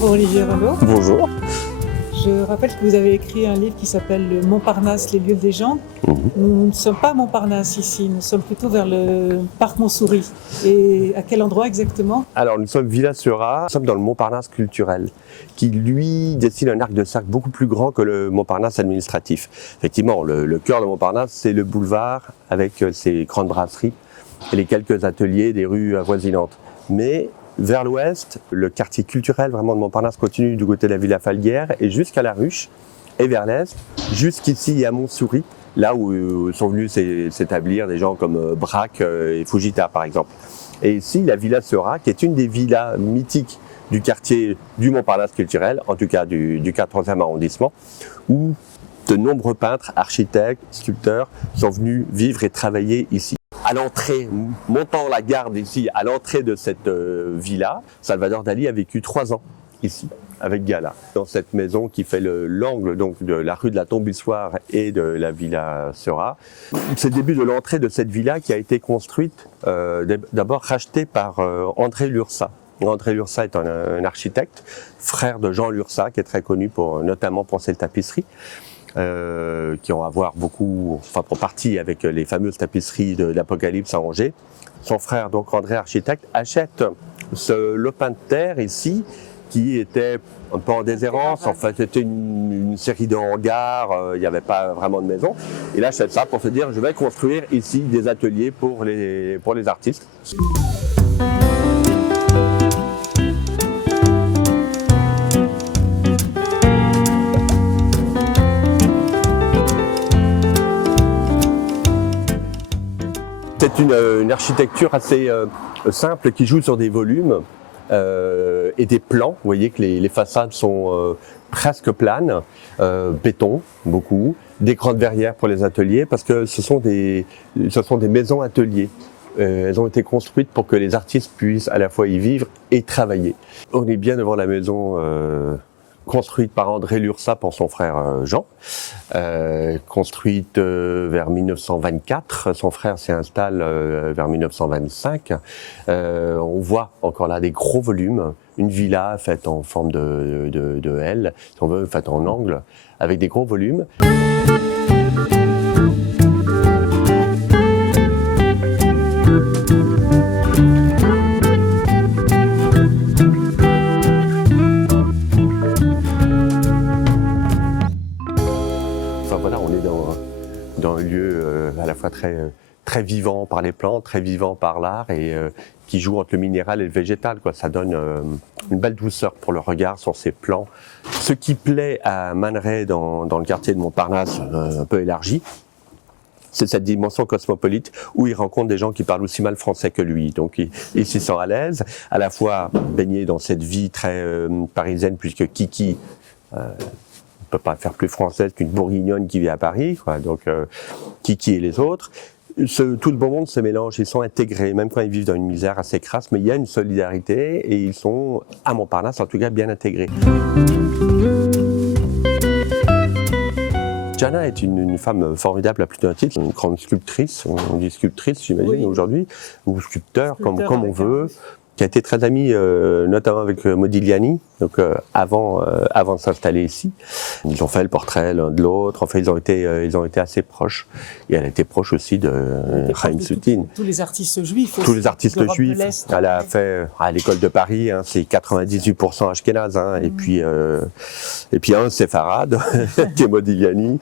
Bonjour Olivier Renaud. Bonjour. Je rappelle que vous avez écrit un livre qui s'appelle « Montparnasse, les lieux de légende ». Nous ne sommes pas à Montparnasse ici, nous sommes plutôt vers le parc Montsouris. Et à quel endroit exactement? Alors nous sommes Villa-Seurat, nous sommes dans le Montparnasse culturel, qui lui dessine un arc de cercle beaucoup plus grand que le Montparnasse administratif. Effectivement, le cœur de Montparnasse, c'est le boulevard avec ses grandes brasseries et les quelques ateliers des rues avoisinantes. Mais vers l'ouest, le quartier culturel vraiment de Montparnasse continue du côté de la Villa Falguière et jusqu'à la Ruche, et vers l'est, jusqu'ici à Montsouris, là où sont venus s'établir des gens comme Braque et Fujita par exemple. Et ici, la Villa Seurat, qui est une des villas mythiques du quartier du Montparnasse culturel, en tout cas du 14e arrondissement, où de nombreux peintres, architectes, sculpteurs sont venus vivre et travailler ici. À l'entrée, montant la garde ici, à l'entrée de cette villa, Salvador Dali a vécu 3 ans ici, avec Gala, dans cette maison qui fait l'angle donc de la rue de la Tombissoire et de la Villa Seurat. C'est le début de l'entrée de cette villa qui a été construite, d'abord rachetée par André Lursa. André Lursa est un architecte, frère de Jean Lursa, qui est très connu notamment pour ses tapisseries. Qui ont à voir beaucoup, enfin pour partie avec les fameuses tapisseries de l'Apocalypse à Angers. Son frère, donc André architecte, achète ce lopin de terre ici, qui était un peu en déshérence. En fait, c'était une série de hangars, il n'y avait pas vraiment de maison. Il achète ça pour se dire, je vais construire ici des ateliers pour les artistes. C'est une architecture assez simple qui joue sur des volumes et des plans. Vous voyez que les façades sont presque planes, béton beaucoup, des grandes verrières pour les ateliers parce que ce sont des maisons ateliers. Elles ont été construites pour que les artistes puissent à la fois y vivre et travailler. On est bien devant la maison construite par André Lursa pour son frère Jean, construite vers 1924. Son frère s'y installe vers 1925. On voit encore là des gros volumes, une villa faite en forme de L, si on veut, faite en angle, avec des gros volumes. Dans un lieu à la fois très vivant par les plantes, très vivant par l'art et qui joue entre le minéral et le végétal, quoi. Ça donne une belle douceur pour le regard sur ces plans. Ce qui plaît à Man Ray dans le quartier de Montparnasse, un peu élargi, c'est cette dimension cosmopolite où il rencontre des gens qui parlent aussi mal français que lui. Donc il s'y sent à l'aise, à la fois baigné dans cette vie très parisienne puisque Kiki ne peut pas faire plus française qu'une bourguignonne qui vit à Paris, quoi. Donc Kiki et les autres. Tout le bon monde se mélange, ils sont intégrés, même quand ils vivent dans une misère assez crasse, mais il y a une solidarité et ils sont, à Montparnasse en tout cas, bien intégrés. Jana est une femme formidable à plus d'un titre, une grande sculptrice, on dit sculptrice j'imagine aujourd'hui, ou sculpteur comme on veut, qui a été très amie notamment avec Modigliani, donc avant de s'installer ici. Ils ont fait le portrait l'un de l'autre, enfin ils ont été assez proches. Et elle était proche aussi de Chaim Soutine. Tous les artistes juifs. Tous les artistes juifs. Elle a fait à l'école de Paris, hein, c'est 98% ashkénaze, hein, et puis un séfarade, qui est Modigliani.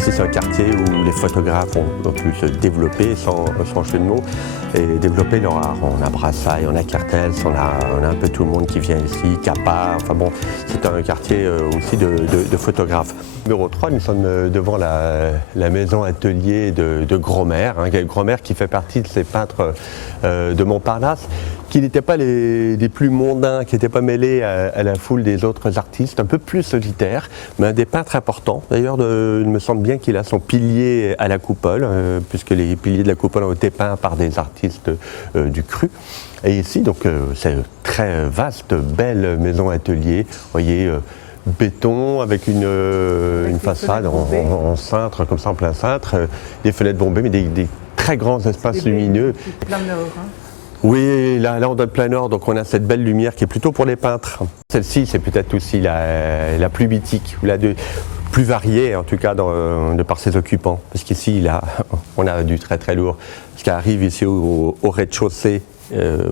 C'est un quartier où les photographes ont pu se développer sans jeu de mots et développer leur art. On a Brassailles, on a Cartels, on a un peu tout le monde qui vient ici, Capa, enfin bon, c'est un quartier aussi de photographes. Numéro 3, nous sommes devant la maison atelier de Gromer, hein, Gromer qui fait partie de ces peintres de Montparnasse, qui n'étaient pas les plus mondains, qui n'étaient pas mêlés à la foule des autres artistes, un peu plus solitaires, mais un des peintres importants. D'ailleurs, il me semble bien qu'il a son pilier lié à la coupole, puisque les piliers de la coupole ont été peints par des artistes du Cru. Et ici, donc, c'est une très vaste, belle maison atelier. Vous voyez, béton avec une façade en cintre, comme ça en plein cintre, des fenêtres bombées, mais des très grands espaces lumineux. Plein nord, hein. Oui, là on donne plein nord, donc on a cette belle lumière qui est plutôt pour les peintres. Celle-ci, c'est peut-être aussi la plus mythique, plus variée en tout cas de par ses occupants. Parce qu'ici, on a du très très lourd. Ce qui arrive ici au rez-de-chaussée,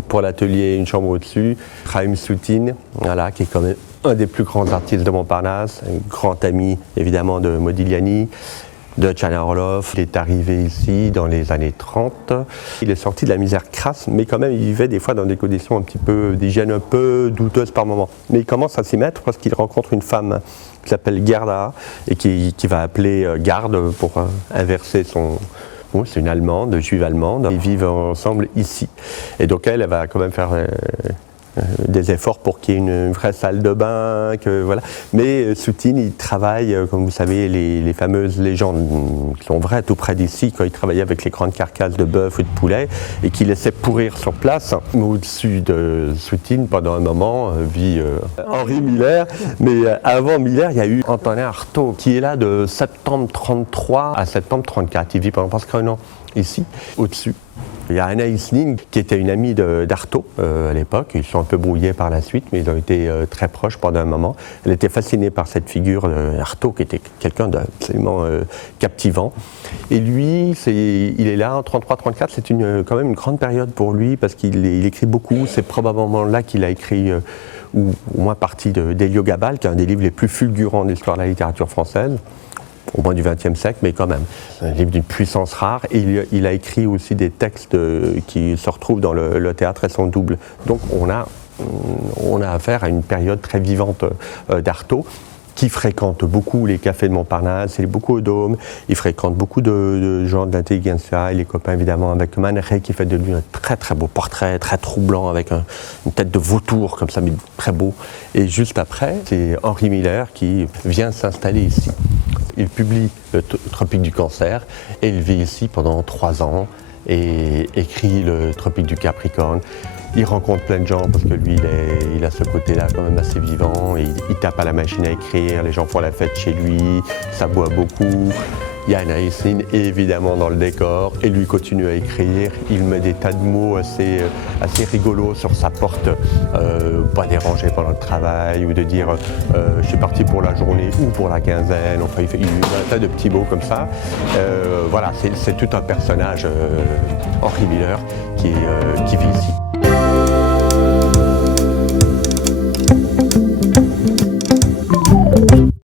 pour l'atelier, une chambre au-dessus, Chaim Soutine, voilà, qui est quand même un des plus grands artistes de Montparnasse, un grand ami évidemment de Modigliani, de Tchana Orloff. Il est arrivé ici dans les années 30. Il est sorti de la misère crasse, mais quand même il vivait des fois dans des conditions un petit peu d'hygiène un peu douteuses par moment. Mais il commence à s'y mettre parce qu'il rencontre une femme qui s'appelle Gerda et qui va appeler Garde pour inverser son... Bon, c'est une Allemande, juive allemande. Ils vivent ensemble ici. Et donc elle va quand même faire des efforts pour qu'il y ait une vraie salle de bain, voilà. Mais Soutine, il travaille, comme vous savez, les fameuses légendes qui sont vraies tout près d'ici, quand il travaillait avec les grandes carcasses de bœuf ou de poulet, et qu'il laissait pourrir sur place. Au-dessus de Soutine, pendant un moment, vit Henri Miller. Mais avant Miller, il y a eu Antonin Artaud, qui est là de septembre 33 à septembre 34. Il vit pendant presque un an ici, au-dessus. Il y a Anaïs Nin, qui était une amie d'Artaud à l'époque. Ils sont un peu brouillés par la suite, mais ils ont été très proches pendant un moment. Elle était fascinée par cette figure d'Artaud, qui était quelqu'un d'absolument captivant. Et lui, il est là en 33-34. C'est quand même une grande période pour lui, parce qu'il écrit beaucoup. C'est probablement là qu'il a écrit, ou au moins partie d'Héliogabal, qui est un des livres les plus fulgurants de l'histoire de la littérature française, au moins du XXe siècle, mais quand même. C'est un livre d'une puissance rare. Et il a écrit aussi des textes qui se retrouvent dans le théâtre et son double. Donc on a affaire à une période très vivante d'Artaud, qui fréquente beaucoup les cafés de Montparnasse, il est beaucoup au Dôme, il fréquente beaucoup de gens de l'intelligentsia, il est copain évidemment avec Man Ray, qui fait de lui un très très beau portrait, très troublant, avec une tête de vautour comme ça, mais très beau. Et juste après, c'est Henri Miller qui vient s'installer ici. Il publie le Tropique du Cancer et il vit ici pendant 3 ans et écrit le Tropique du Capricorne. Il rencontre plein de gens parce que lui, il a ce côté-là quand même assez vivant. Il tape à la machine à écrire, les gens font la fête chez lui, ça boit beaucoup. Il y a Anaïs Nin évidemment dans le décor et lui continue à écrire. Il met des tas de mots assez rigolos sur sa porte, pas déranger pendant le travail ou de dire je suis parti pour la journée ou pour la quinzaine. Enfin, il met un tas de petits mots comme ça. Voilà, c'est tout un personnage, Henri Miller, qui vit ici.